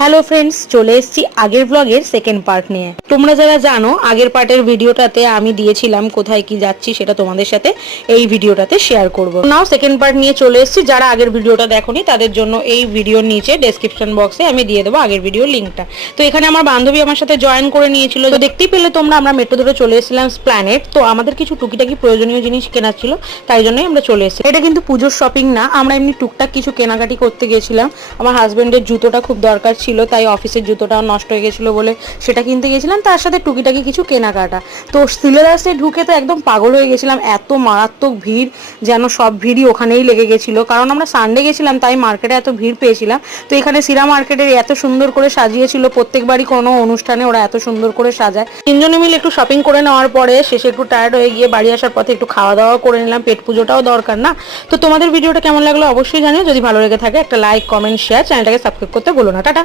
Hello friends, চলে এসেছি আগের ব্লগের সেকেন্ড পার্ট নিয়ে। তোমরা যারা জানো, আগের পার্টের ভিডিওটাতে আমি দিয়েছিলাম কোথায় কি যাচ্ছি, সেটা তোমাদের সাথে এই ভিডিওটাতে শেয়ার করব। নাও সেকেন্ড পার্ট নিয়ে চলে এসেছি। যারা আগের ভিডিওটা দেখোনি তাদের জন্য এই ভিডিওর নিচে ডেসক্রিপশন বক্সে আমি দিয়ে দেবো আগের ভিডিওর লিঙ্কটা। তো এখানে আমার বান্ধবী আমার সাথে জয়েন করে নিয়েছিল। তো দেখতেই পেলে তোমরা, আমরা মেট্রো ধরে চলে এসেছিলাম স্প্ল্যানেড। তো আমাদের কিছু টুকিটাকি প্রয়োজনীয় জিনিস কেনার ছিল, তাই জন্যই আমরা চলে এসেছি। এটা কিন্তু পুজোর শপিং না, আমরা এমনি টুকটাক কিছু কেনাকাটি করতে গেছিলাম। আমার হাজবেন্ডের জুতোটা খুব দরকার ছিল, তাই অফিসের জুতোটাও নষ্ট হয়ে গেছিলো বলে সেটা কিনতে গেছিলাম, তার সাথে টুকিটাকি কিছু কেনাকাটা। তো সিলেদাসে ঢুকে তো একদম পাগল হয়ে গেছিলাম, এত মারাত্মক ভিড়, যেন সব ভিড়ই ওখানেই লেগে গেছিলো। কারণ আমরা সানডে গেছিলাম, তাই মার্কেটে এত ভিড় পেয়েছিলাম। তো এখানে সিরা মার্কেটের এত সুন্দর করে সাজিয়েছিল, প্রত্যেকবারই কোনো অনুষ্ঠানে ওরা এত সুন্দর করে সাজায়। তিনজনে মিলে একটু শপিং করে নেওয়ার পরে শেষে একটু টায়ার্ড হয়ে গিয়ে বাড়ি আসার পথে একটু খাওয়া দাওয়া করে নিলাম, পেট পুজোটাও দরকার না। তো তোমাদের ভিডিওটা কেমন লাগলো অবশ্যই জানিও। যদি ভালো লেগে থাকে একটা লাইক, কমেন্ট, শেয়ার, চ্যানেলটাকে সাবস্ক্রাইব করতে ভুলো না। টাটা।